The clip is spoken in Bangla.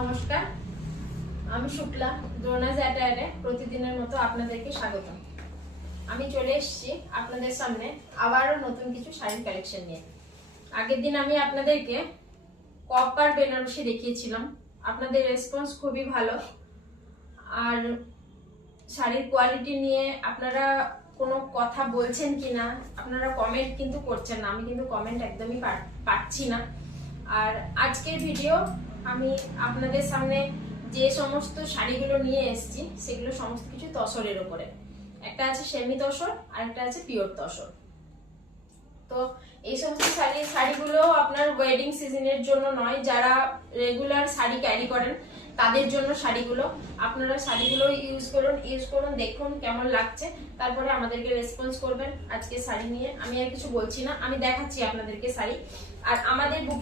নমস্কার, আমি শুক্লা ড্রোনাজ অ্যাটায়ারে প্রতিদিনের মতো আপনাদেরকে স্বাগত। আমি চলে এসেছি আপনাদের সামনে আবারও নতুন কিছু শাড়ির কালেকশন নিয়ে। আগের দিন আমি আপনাদেরকে কপার বেনারসি দেখিয়েছিলাম, আপনাদের রেসপন্স খুবই ভালো। আর শাড়ির কোয়ালিটি নিয়ে আপনারা কোনো কথা বলছেন কিনা, আপনারা কমেন্ট কিন্তু করছেন না, আমি কিন্তু কমেন্ট একদমই পাচ্ছি না। আর আজকের ভিডিও আমি আপনাদের সামনে যে সমস্ত শাড়িগুলো নিয়ে এসেছি সেগুলো সমস্ত কিছু তসরের উপরে। একটা আছে সেমি তসর আর একটা আছে পিওর তসর। তো এই সমস্ত শাড়িগুলো আপনার ওয়েডিং সিজনের জন্য নয়, যারা রেগুলার শাড়ি ক্যারি করেন তাদের জন্য শাড়িগুলো। আপনারা শাড়িগুলো ইউজ করুন, দেখুন কেমন লাগছে, তারপরে আমাদেরকে রেসপন্স করবেন। আজকে শাড়ি নিয়ে আমি আর কিছু বলছি না, আমি দেখাচ্ছি আপনাদেরকে শাড়ি। আর আমাদের বুকিং